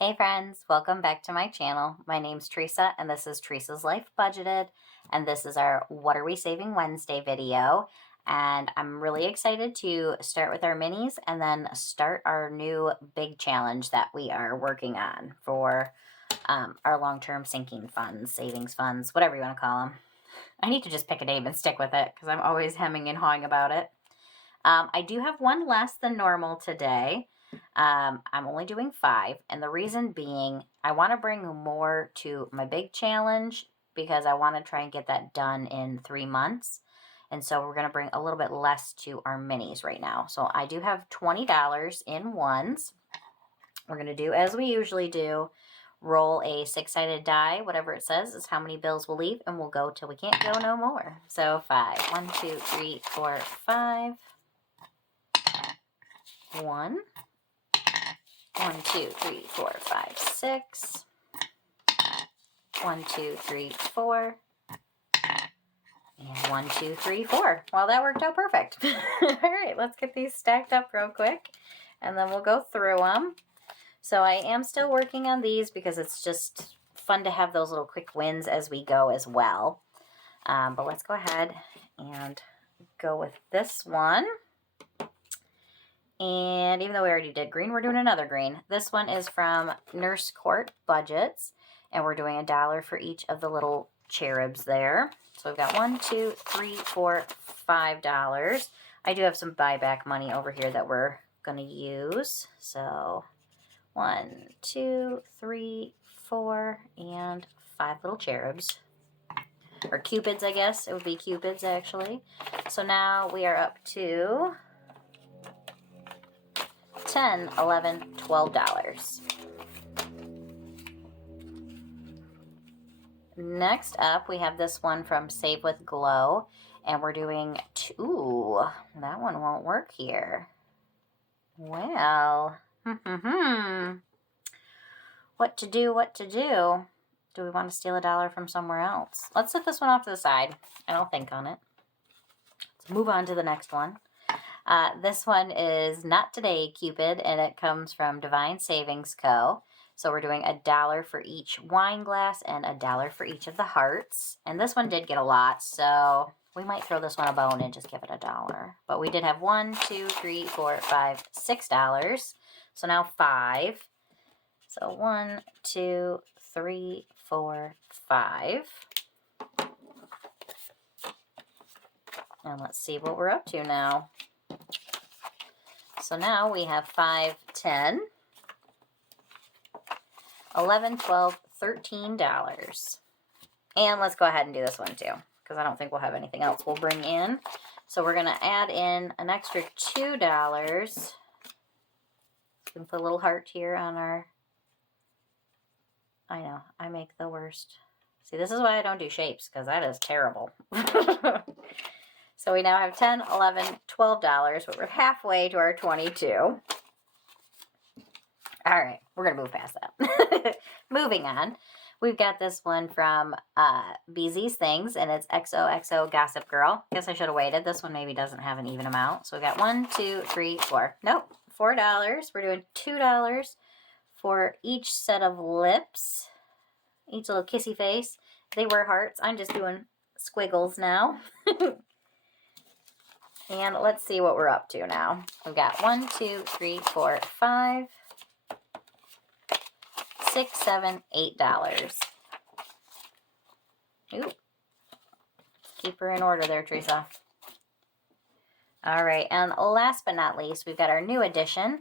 Hey friends, welcome back to my channel. My name's Teresa and this is Teresa's Life Budgeted, and this is our What Are We Saving Wednesday video. And I'm really excited to start with our minis and then start our new big challenge that we are working on for our long-term sinking funds, savings funds, whatever you want to call them. I need to just pick a name and stick with it because I'm always hemming and hawing about it. I do have one less than normal today. I'm only doing 5, and the reason being I want to bring more to my big challenge because I want to try and get that done in 3 months. And so we're going to bring a little bit less to our minis right now. So I do have $20 in ones. We're going to do as we usually do. Roll a 6-sided die. Whatever it says is how many bills we'll leave, and we'll go till we can't go no more. So 5. 1, 2, 3, 4, 5. 1. 1, 2, 3, 4, 5, 6. 1, 2, 3, 4. And 1, 2, 3, 4. Well, that worked out perfect. All right, let's get these stacked up real quick, and then we'll go through them. So I am still working on these because it's just fun to have those little quick wins as we go as well. But let's go ahead and go with this one. And even though we already did green, we're doing another green. This one is from Nurse Court Budgets, and we're doing $1 for each of the little cherubs there. So we've got 1, 2, 3, 4, $5. I do have some buyback money over here that we're going to use. So 1, 2, 3, 4, and 5 little cherubs. Or cupids, I guess. It would be cupids, actually. So now we are up to $10, $11, $12. Next up, we have this one from Save with Glow, and we're doing ooh, that one won't work here. Well, what to do, what to do? Do we want to steal $1 from somewhere else? Let's set this one off to the side, and I'll think on it. Let's move on to the next one. This one is Not Today, Cupid, and it comes from Divine Savings Co. So we're doing $1 for each wine glass and $1 for each of the hearts. And this one did get a lot, so we might throw this one a bone and just give it $1. But we did have 1, 2, 3, 4, 5, $6. So now 5. So 1, 2, 3, 4, 5. And let's see what we're up to now. So now we have 5, 10, 11, 12, $13. And let's go ahead and do this one too, because I don't think we'll have anything else we'll bring in. So we're going to add in an extra $2. We can put a little heart here on our, I know, I make the worst. See, this is why I don't do shapes, because that is terrible. So we now have $10, $11, $12, but we're halfway to our 22. All right, we're going to move past that. Moving on, we've got this one from BZ's Things, and it's XOXO Gossip Girl. Guess I should have waited. This one maybe doesn't have an even amount. So we got 1, 2, 3, 4. Nope, $4. We're doing $2 for each set of lips, each little kissy face. They were hearts. I'm just doing squiggles now. And let's see what we're up to now. We've got 1, 2, 3, 4, 5, 6, 7, $8. Ooh. Keep her in order there, Teresa. All right, and last but not least, we've got our new addition.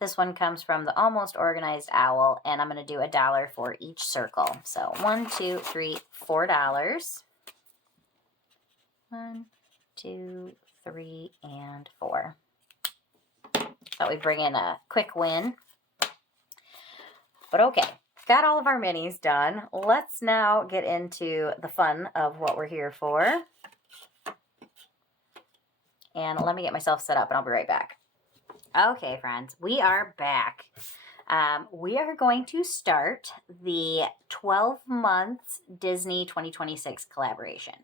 This one comes from the Almost Organized Owl, and I'm going to do $1 for each circle. So 1, 2, 3, $4. 1, 2, 3, and 4. Thought we'd bring in a quick win. But okay, got all of our minis done. Let's now get into the fun of what we're here for. And let me get myself set up and I'll be right back. Okay, friends, we are back. We are going to start the 12 months Disney 2026 collaboration.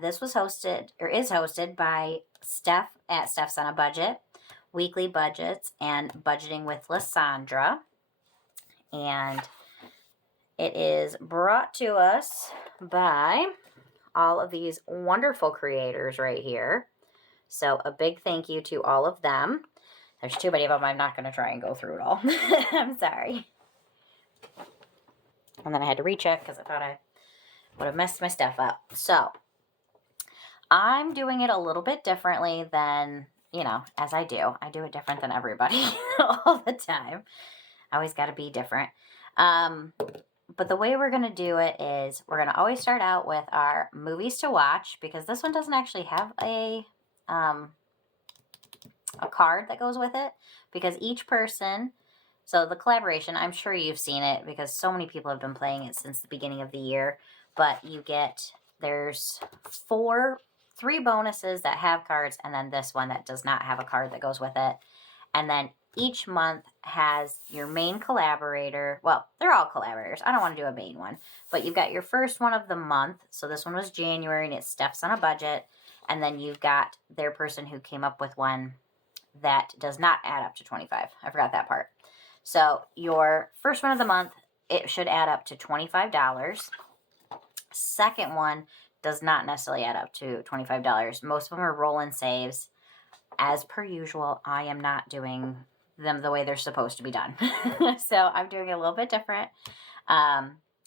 This was hosted, or is hosted, by Steph at Steph's on a Budget, Weekly Budgets, and Budgeting with Lysandra. And it is brought to us by all of these wonderful creators right here. So a big thank you to all of them. There's too many of them. I'm not going to try and go through it all. I'm sorry. And then I had to recheck because I thought I would have messed my stuff up. So I'm doing it a little bit differently than, you know, as I do. I do it different than everybody all the time. I always got to be different. But the way we're going to do it is we're going to always start out with our movies to watch, because this one doesn't actually have a card that goes with it, because each person, so the collaboration, I'm sure you've seen it because so many people have been playing it since the beginning of the year, but you get, there's 3 bonuses that have cards, and then this one that does not have a card that goes with it. And then each month has your main collaborator. Well, they're all collaborators. I don't want to do a main one, but you've got your first one of the month. So this one was January, and it's Steph's on a Budget. And then you've got their person who came up with one that does not add up to 25. I forgot that part. So your first one of the month, it should add up to $25. Second one does not necessarily add up to $25. Most of them are roll-in saves. As per usual, I am not doing them the way they're supposed to be done. So I'm doing it a little bit different.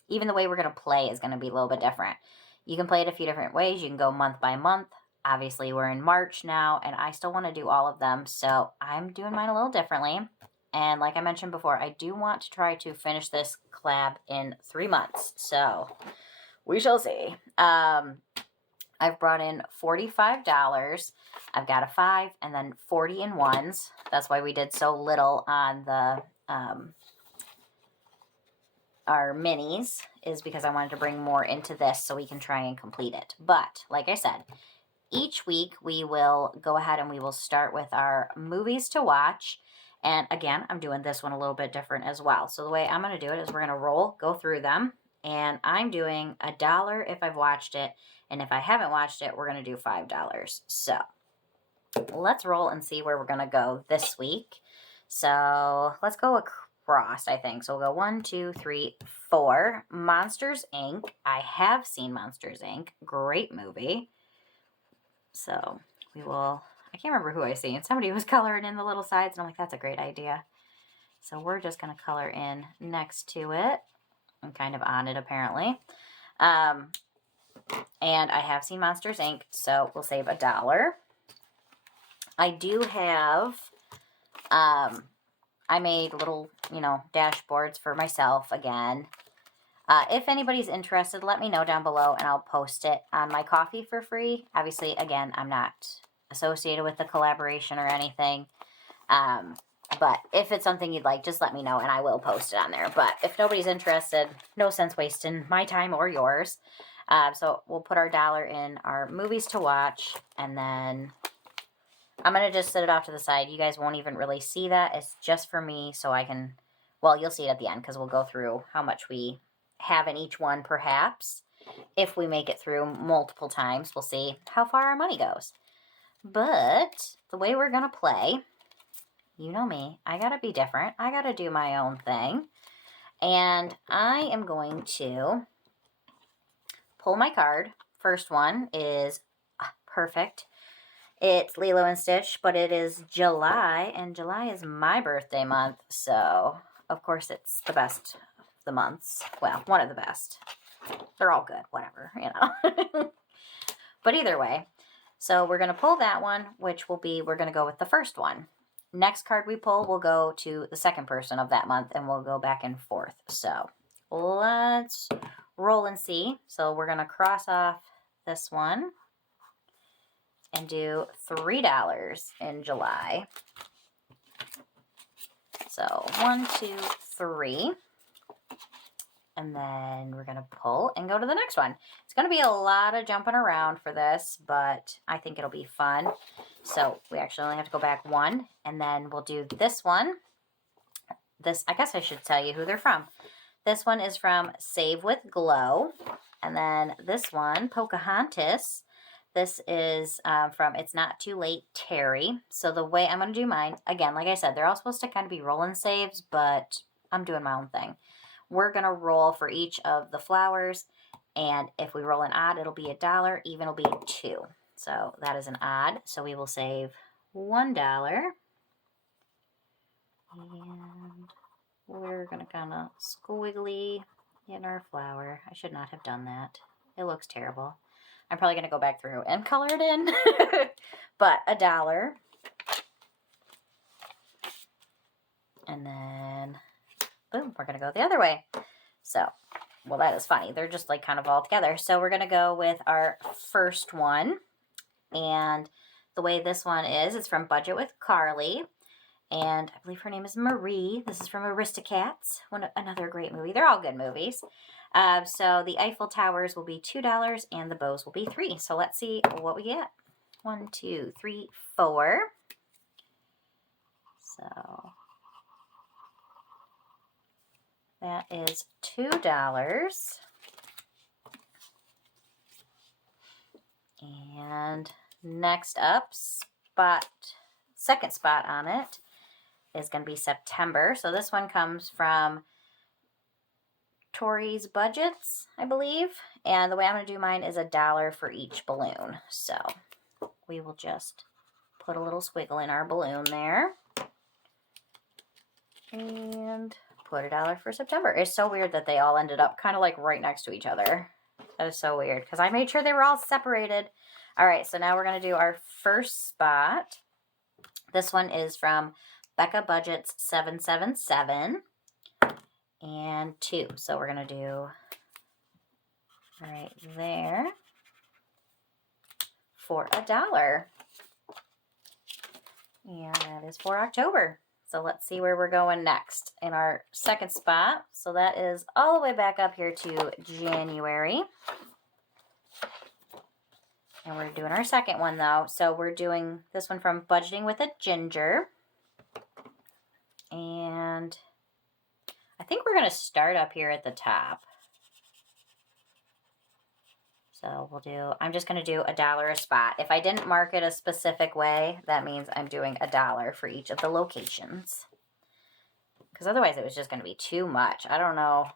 Even the way we're going to play is going to be a little bit different. You can play it a few different ways. You can go month by month. Obviously, we're in March now, and I still want to do all of them. So I'm doing mine a little differently. And like I mentioned before, I do want to try to finish this collab in 3 months. So we shall see. I've brought in $45. I've got a 5 and then 40 in ones. That's why we did so little on the our minis, is because I wanted to bring more into this so we can try and complete it. But like I said, each week we will go ahead and we will start with our movies to watch. And again, I'm doing this one a little bit different as well. So the way I'm going to do it is we're going to go through them. And I'm doing $1 if I've watched it. And if I haven't watched it, we're going to do $5. So let's roll and see where we're going to go this week. So let's go across, I think. So we'll go 1, 2, 3, 4. Monsters, Inc. I have seen Monsters, Inc. Great movie. So we will, I can't remember who I seen. Somebody was coloring in the little sides, and I'm like, that's a great idea. So we're just going to color in next to it. I'm kind of on it, apparently. And I have seen Monsters, Inc., so we'll save $1. I do have, I made little, dashboards for myself again. If anybody's interested, let me know down below, and I'll post it on my Ko-fi for free. Obviously, again, I'm not associated with the collaboration or anything. But if it's something you'd like, just let me know, and I will post it on there. But if nobody's interested, no sense wasting my time or yours. So we'll put our $1 in our movies to watch, and then I'm going to just set it off to the side. You guys won't even really see that. It's just for me, so I can, well, you'll see it at the end, because we'll go through how much we have in each one, perhaps. If we make it through multiple times, we'll see how far our money goes. But the way we're going to play, you know me, I got to be different. I got to do my own thing. And I am going to pull my card. First one is perfect. It's Lilo and Stitch, but it is July, and July is my birthday month. So, of course, it's the best of the months. Well, one of the best. They're all good, whatever, But either way, so we're going to pull that one, which will be, we're going to go with the first one. Next card we pull will go to the second person of that month, and we'll go back and forth. So let's roll and see. So we're going to cross off this one and do $3 in July. So 1, 2, 3. And then we're going to pull and go to the next one. It's going to be a lot of jumping around for this, but I think it'll be fun. So we actually only have to go back 1, and then we'll do this one. This, I guess I should tell you who they're from. This one is from Save with Glow. And then this one, Pocahontas. This is from It's Not Too Late, Terry. So the way I'm going to do mine, again, like I said, they're all supposed to kind of be rolling saves, but I'm doing my own thing. We're going to roll for each of the flowers. And if we roll an odd, it'll be $1. Even will be 2. So that is an odd. So we will save $1. And we're going to kind of squiggly in our flower. I should not have done that. It looks terrible. I'm probably going to go back through and color it in. But $1. And then, boom, we're going to go the other way. So, well, that is funny. They're just like kind of all together. So we're going to go with our first one. And the way this one is, it's from Budget with Carly. And I believe her name is Marie. This is from Aristocats, another great movie. They're all good movies. So the Eiffel Towers will be $2 and the bows will be $3. So let's see what we get. 1, 2, 3, 4. So that is $2. And next up, second spot on it is going to be September. So this one comes from Tori's Budgets, I believe. And the way I'm going to do mine is $1 for each balloon. So we will just put a little squiggle in our balloon there. And put $1 for September. It's so weird that they all ended up kind of like right next to each other. That is so weird because I made sure they were all separated. All right, so now we're going to do our first spot. This one is from Becca Budgets 777 and 2. So we're going to do right there for $1. And that is for October. So let's see where we're going next in our second spot. So that is all the way back up here to January. And we're doing our second one though. So we're doing this one from Budgeting with a Ginger. And I think we're going to start up here at the top. So I'm just going to do $1 a spot. If I didn't mark it a specific way, that means I'm doing $1 for each of the locations. Because otherwise it was just going to be too much. I don't know.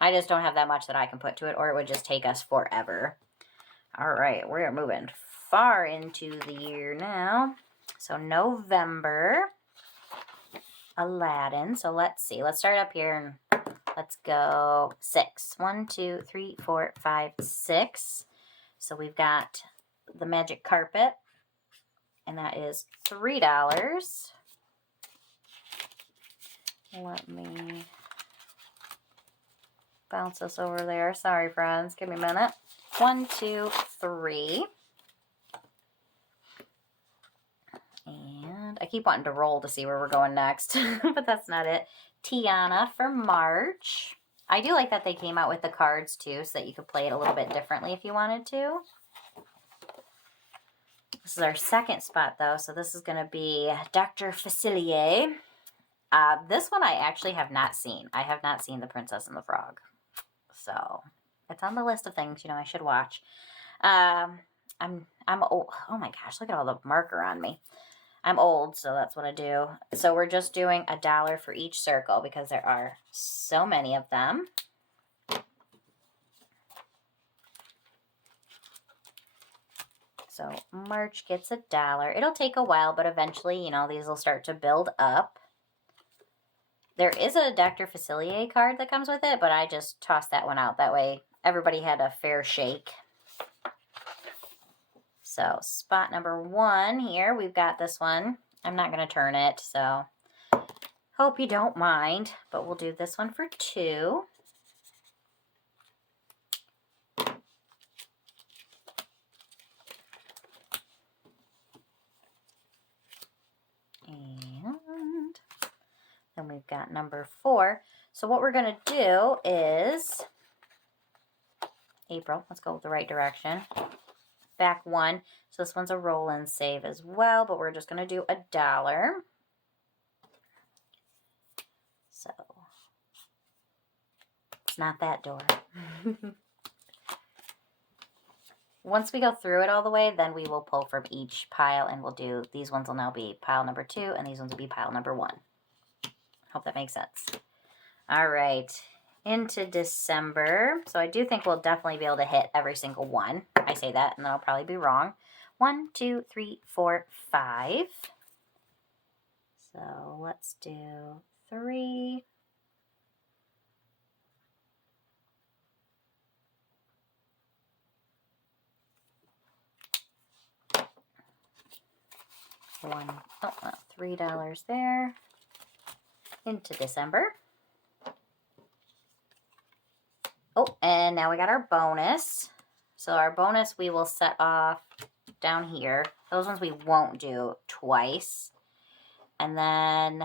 I just don't have that much that I can put to it, or it would just take us forever. All right, we're moving far into the year now. So November, Aladdin. So let's see. Let's start up here and let's go 6. 1, 2, 3, 4, 5, 6. So we've got the magic carpet, and that is $3. Let me bounce this over there. Sorry, friends. Give me a minute. 1, 2, 3. And I keep wanting to roll to see where we're going next, but that's not it. Tiana for March. I do like that they came out with the cards too, so that you could play it a little bit differently if you wanted to. This is our second spot though, so this is going to be Dr. Facilier. This one I actually have not seen. I have not seen The Princess and the Frog. So it's on the list of things, I should watch. I'm old. Oh my gosh, look at all the marker on me. I'm old, so that's what I do. So we're just doing $1 for each circle because there are so many of them. So March gets $1. It'll take a while, but eventually, these will start to build up. There is a Dr. Facilier card that comes with it, but I just tossed that one out. That way everybody had a fair shake. So spot number 1 here, we've got this one. I'm not going to turn it, so hope you don't mind, but we'll do this one for 2. And then we've got number 4. So what we're going to do is, April, let's go the right direction. Back 1. So this one's a roll and save as well, but we're just going to do $1. So it's not that door. Once we go through it all the way, then we will pull from each pile and we'll do, these ones will now be pile number 2 and these ones will be pile number 1. Hope that makes sense. All right, into December. So I do think we'll definitely be able to hit every single one. I say that, and then I'll probably be wrong. 1, 2, 3, 4, 5. So let's do 3. $3 there. Into December. Oh, and now we got our bonus. So our bonus we will set off down here. Those ones we won't do twice. And then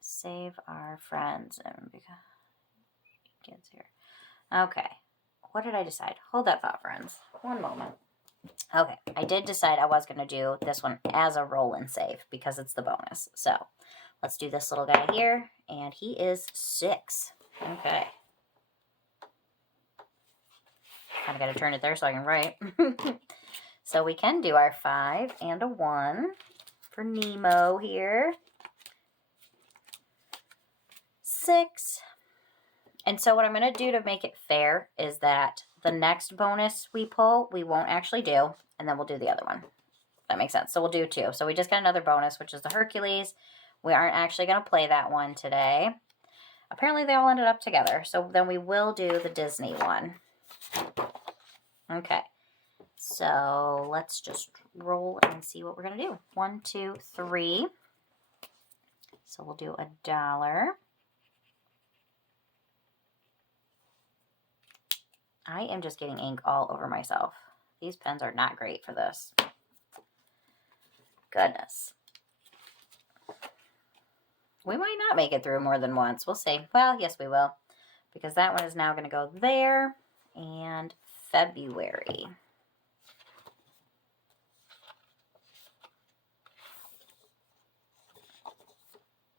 save our friends and kids here. Okay. What did I decide? Hold that thought, friends. One moment. Okay, I did decide I was going to do this one as a roll and save because it's the bonus. So let's do this little guy here, and he is 6. Okay. Kind of got to turn it there so I can write. So we can do our 5 and a 1 for Nemo here. 6. And so what I'm going to do to make it fair is that the next bonus we pull, we won't actually do, and then we'll do the other one. That makes sense. So we'll do 2. So we just got another bonus, which is the Hercules. We aren't actually going to play that one today. Apparently they all ended up together. So then we will do the Disney one. Okay. So let's just roll and see what we're going to do. 1, 2, 3. So we'll do $1. I am just getting ink all over myself. These pens are not great for this. Goodness. We might not make it through more than once. We'll see. Well, yes, we will. Because that one is now going to go there. And February.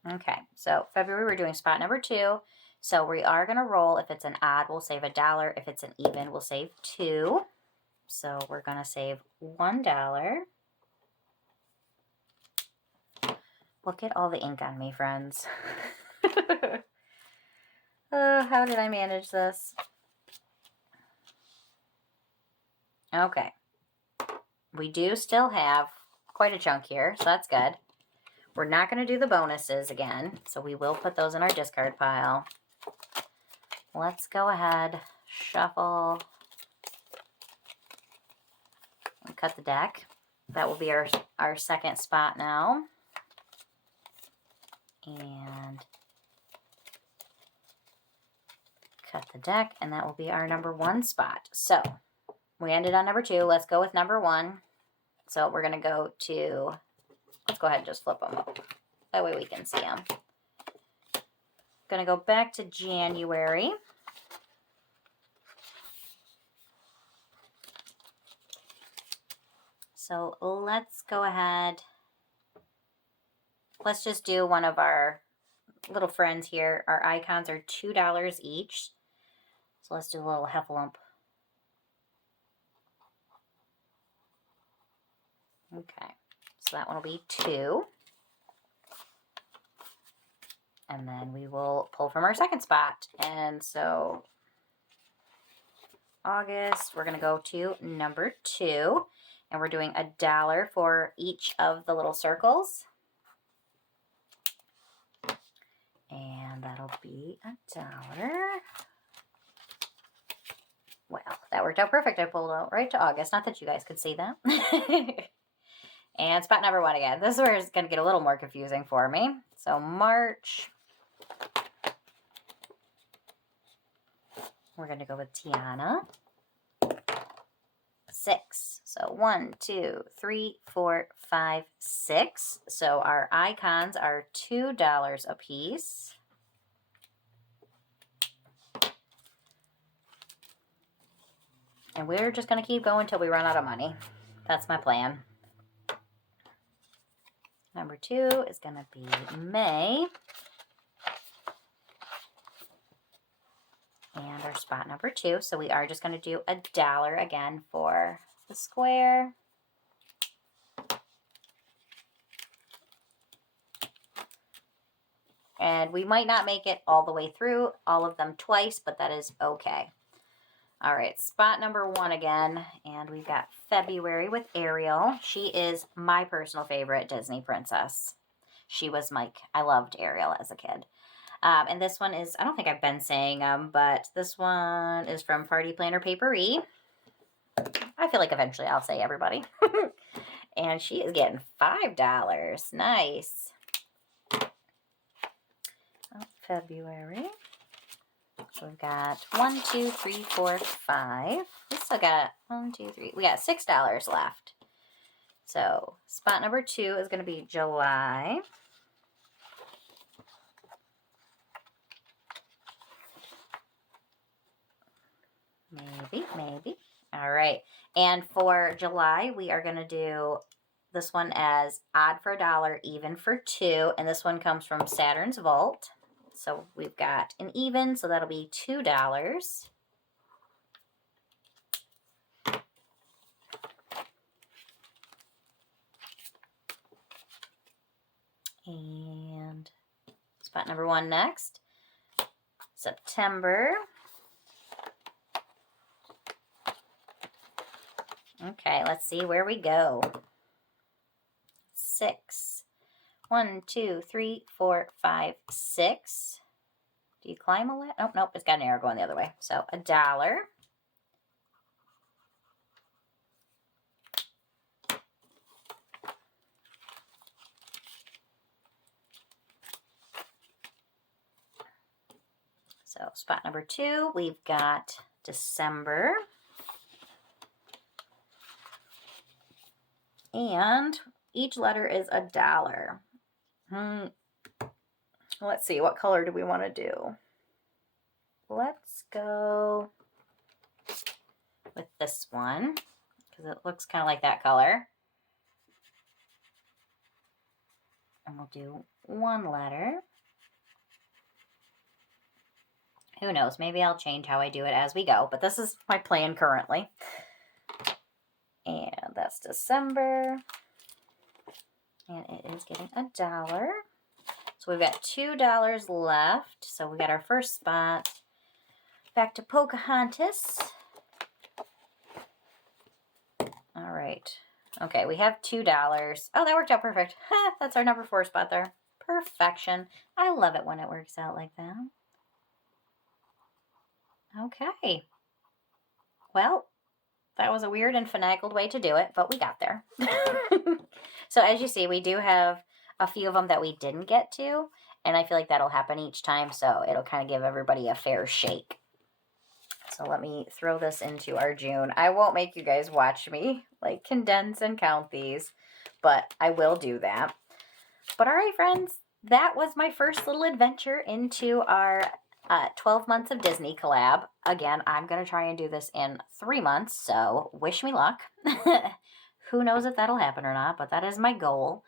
Okay, so February we're doing spot number 2. So we are going to roll. If it's an odd, we'll save $1. If it's an even, we'll save 2. So we're going to save $1. Look at all the ink on me, friends. How did I manage this? Okay. We do still have quite a chunk here, so that's good. We're not going to do the bonuses again, so we will put those in our discard pile. Let's go ahead, shuffle, and cut the deck. That will be our second spot now. And cut the deck, and that will be our number 1 spot. So we ended on number 2. Let's go with number 1. So we're going to go to, let's go ahead and just flip them up. That way we can see them. Going to go back to January. So let's go ahead. Let's just do one of our little friends here. Our icons are $2 each. So let's do a little heffalump. Okay, so that one will be 2. And then we will pull from our second spot. And so August, we're going to go to number 2. And we're doing $1 for each of the little circles. And that'll be $1. Well, that worked out perfect. I pulled out right to August. Not that you guys could see that. And spot number 1 again. This is where it's going to get a little more confusing for me. So March. We're going to go with Tiana. 6. So 1, 2, 3, 4, 5, 6. So our icons are $2 a piece. And we're just going to keep going until we run out of money. That's my plan. Number 2 is going to be May. And our spot number 2. So we are just going to do $1 again for the square. And and we might not make it all the way through all of them twice, but that is okay. All right, spot number 1 again, and we've got February with Ariel. She is my personal favorite Disney princess. She was Mike. I loved Ariel as a kid. And this one is, I don't think I've been saying them, but this one is from Party Planner Paperie. I feel like eventually I'll say everybody. And she is getting $5. Nice. February. So we've got 1, 2, 3, 4, 5. We still got 1, 2, 3. We got $6 left. So spot number 2 is going to be July. Maybe. All right. And for July, we are going to do this one as odd for $1, even for 2. And this one comes from Saturn's Vault. So we've got an even, so that'll be $2. And spot number 1 next. September. Okay, let's see where we go. 6. 1, 2, 3, 4, 5, 6. Do you climb a ladder? Oh, nope, it's got an arrow going the other way. So $1. So spot number 2, we've got December. And each letter is $1. Let's see, what color do we want to do? Let's go with this one because it looks kind of like that color. And we'll do 1 letter. Who knows? Maybe I'll change how I do it as we go, but this is my plan currently. And that's December. And it is getting $1. So we've got $2 left. So we got our first spot. Back to Pocahontas. All right. Okay, we have $2. Oh, that worked out perfect. That's our number 4 spot there. Perfection. I love it when it works out like that. Okay. Well, that was a weird and finagled way to do it, but we got there. So as you see, we do have a few of them that we didn't get to, and I feel like that'll happen each time, so it'll kind of give everybody a fair shake. So let me throw this into our June. I won't make you guys watch me like condense and count these, but I will do that. But all right, friends, that was my first little adventure into our 12 months of Disney collab. Again, I'm going to try and do this in 3 months, so wish me luck. Who knows if that'll happen or not, but that is my goal,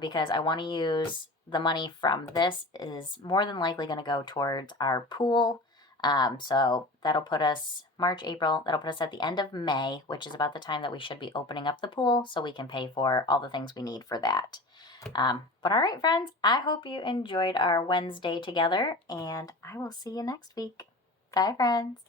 because I want to use the money from this is more than likely going to go towards our pool. So that'll put us March, April, that'll put us at the end of May, which is about the time that we should be opening up the pool so we can pay for all the things we need for that. But all right, friends, I hope you enjoyed our Wednesday together, and I will see you next week. Bye, friends.